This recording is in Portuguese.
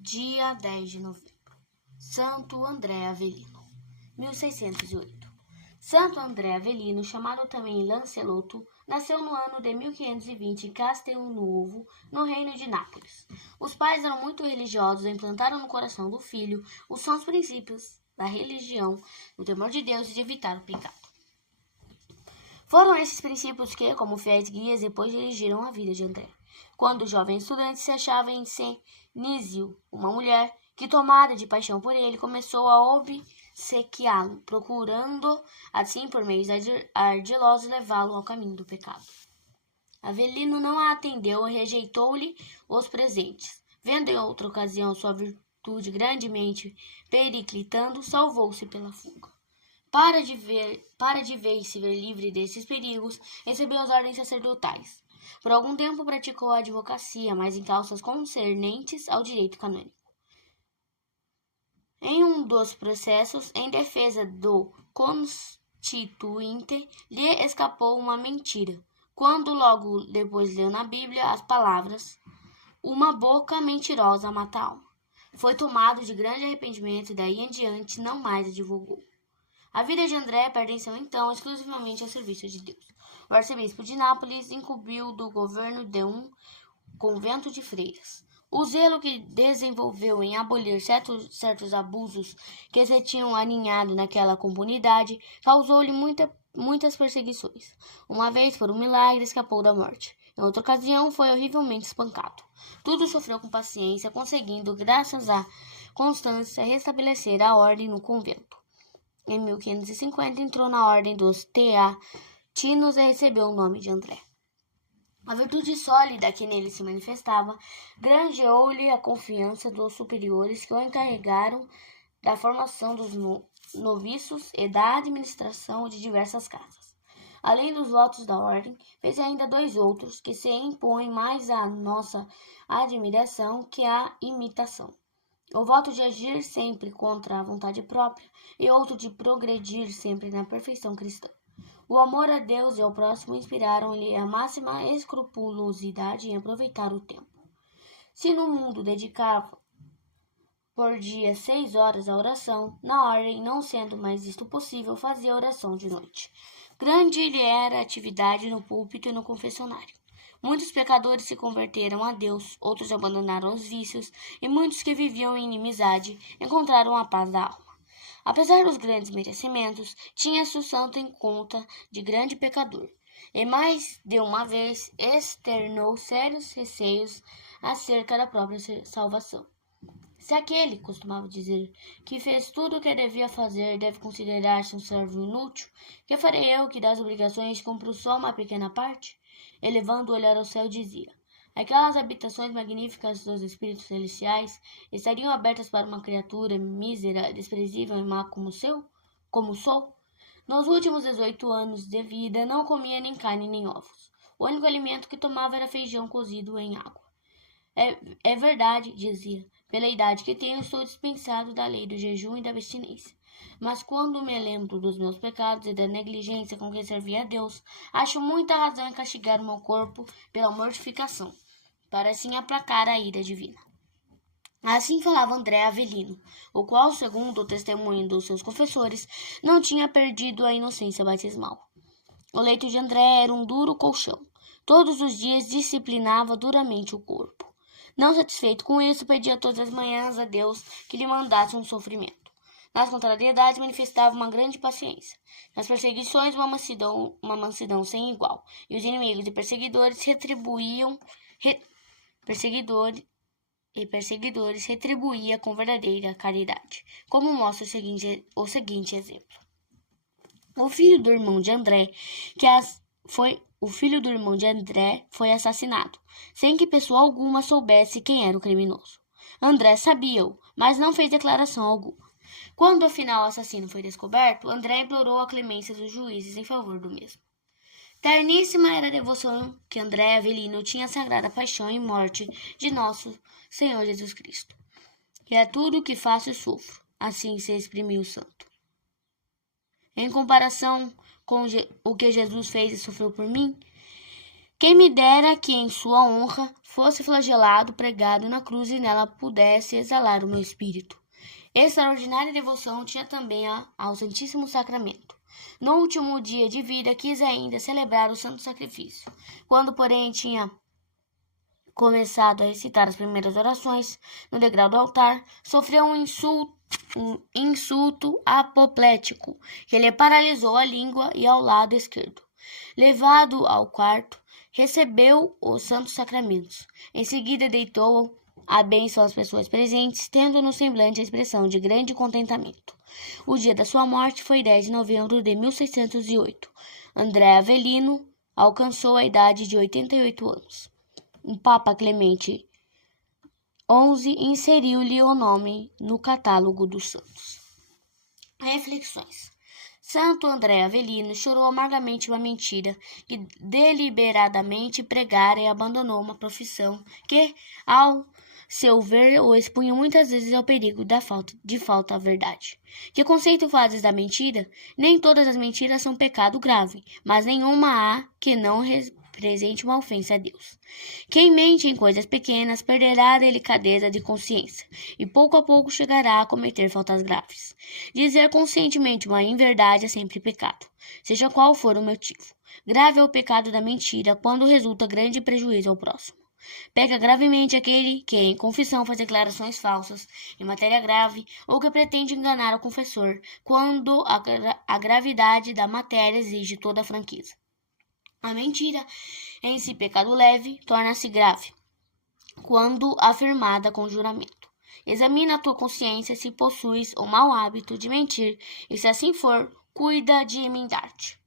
Dia 10 de novembro. Santo André Avelino, 1608. Santo André Avelino, chamado também Lancelotto, nasceu no ano de 1520 em Castelnuovo, no reino de Nápoles. Os pais eram muito religiosos e implantaram no coração do filho os sãos princípios da religião, do temor de Deus e de evitar o pecado. Foram esses princípios que, como fiéis guias, depois dirigiram a vida de André. Quando o jovem estudante se achava em Cenísio, uma mulher, que tomada de paixão por ele, começou a obsequiá-lo, procurando, assim, por meios ardilosos, levá-lo ao caminho do pecado. Avelino não a atendeu e rejeitou-lhe os presentes. Vendo em outra ocasião sua virtude grandemente periclitando, salvou-se pela fuga. Para de vez se ver livre desses perigos, recebeu as ordens sacerdotais. Por algum tempo praticou a advocacia, mas em causas concernentes ao direito canônico. Em um dos processos, em defesa do constituinte, lhe escapou uma mentira, quando logo depois leu na Bíblia as palavras: "Uma boca mentirosa mata a alma". Foi tomado de grande arrependimento e daí em diante não mais a divulgou. A vida de André pertenceu então exclusivamente ao serviço de Deus. O arcebispo de Nápoles incumbiu do governo de um convento de freiras. O zelo que desenvolveu em abolir certos abusos que se tinham aninhado naquela comunidade causou-lhe muitas perseguições. Uma vez, por um milagre, escapou da morte. Em outra ocasião, foi horrivelmente espancado. Tudo sofreu com paciência, conseguindo, graças à constância, restabelecer a ordem no convento. Em 1550, entrou na ordem dos Teatinos e recebeu o nome de André. A virtude sólida que nele se manifestava granjeou-lhe a confiança dos superiores que o encarregaram da formação dos noviços e da administração de diversas casas. Além dos votos da ordem, fez ainda 2 outros que se impõem mais à nossa admiração que à imitação. O voto de agir sempre contra a vontade própria e outro de progredir sempre na perfeição cristã. O amor a Deus e ao próximo inspiraram-lhe a máxima escrupulosidade em aproveitar o tempo. Se no mundo dedicava por dia 6 horas à oração, na ordem, não sendo mais isto possível, fazia oração de noite. Grande lhe era a atividade no púlpito e no confessionário. Muitos pecadores se converteram a Deus, outros abandonaram os vícios, e muitos que viviam em inimizade encontraram a paz da alma. Apesar dos grandes merecimentos, tinha-se o santo em conta de grande pecador, e mais de uma vez externou sérios receios acerca da própria salvação. Se aquele, costumava dizer, que fez tudo o que devia fazer deve considerar-se um servo inútil, que farei eu que das obrigações cumpro só uma pequena parte? Elevando o olhar ao céu, dizia: aquelas habitações magníficas dos espíritos celestiais estariam abertas para uma criatura mísera, desprezível e má como sou? Nos últimos 18 anos de vida não comia nem carne nem ovos. O único alimento que tomava era feijão cozido em água. É verdade, dizia, pela idade que tenho, estou dispensado da lei do jejum e da abstinência. Mas quando me lembro dos meus pecados e da negligência com que servia a Deus, acho muita razão em castigar o meu corpo pela mortificação, para assim aplacar a ira divina. Assim falava André Avelino, o qual, segundo o testemunho dos seus confessores, não tinha perdido a inocência batismal. O leito de André era um duro colchão. Todos os dias disciplinava duramente o corpo. Não satisfeito com isso, pedia todas as manhãs a Deus que lhe mandasse um sofrimento. Nas contrariedades, manifestava uma grande paciência. Nas perseguições, uma mansidão sem igual. E os inimigos e perseguidores retribuía com verdadeira caridade, como mostra o seguinte exemplo. O filho do irmão de André foi assassinado, sem que pessoa alguma soubesse quem era o criminoso. André sabia-o, mas não fez declaração alguma. Quando afinal o assassino foi descoberto, André implorou a clemência dos juízes em favor do mesmo. Terníssima era a devoção que André Avelino tinha à sagrada paixão e morte de nosso Senhor Jesus Cristo. E é tudo o que faço e sofro, assim se exprimiu o santo. Em comparação com o que Jesus fez e sofreu por mim, Quem me dera que em sua honra fosse flagelado, pregado na cruz e nela pudesse exalar o meu espírito. Extraordinária devoção tinha também ao Santíssimo Sacramento. No último dia de vida quis ainda celebrar o Santo Sacrifício. Quando, porém, tinha começado a recitar as primeiras orações no degrau do altar, sofreu um insulto apoplético que lhe paralisou a língua e ao lado esquerdo. Levado ao quarto, recebeu os santos sacramentos. Em seguida deitou a bênção às pessoas presentes, tendo no semblante a expressão de grande contentamento. O dia da sua morte foi 10 de novembro de 1608. André Avelino alcançou a idade de 88 anos. O Papa Clemente XI inseriu-lhe o nome no catálogo dos santos. Reflexões. Santo André Avelino chorou amargamente uma mentira que deliberadamente pregara e abandonou uma profissão que, ao seu ver, o expunha muitas vezes ao perigo de falta à verdade. Que conceito fazes da mentira? Nem todas as mentiras são pecado grave, mas nenhuma há que não represente uma ofensa a Deus. Quem mente em coisas pequenas perderá a delicadeza de consciência e pouco a pouco chegará a cometer faltas graves. Dizer conscientemente uma inverdade é sempre pecado, seja qual for o motivo. Grave é o pecado da mentira quando resulta grande prejuízo ao próximo. Peca gravemente aquele que, em confissão, faz declarações falsas em matéria grave ou que pretende enganar o confessor, quando a gravidade da matéria exige toda a franqueza. A mentira, em si pecado leve, torna-se grave quando afirmada com juramento. Examina a tua consciência se possuis o mau hábito de mentir e, se assim for, cuida de emendar-te.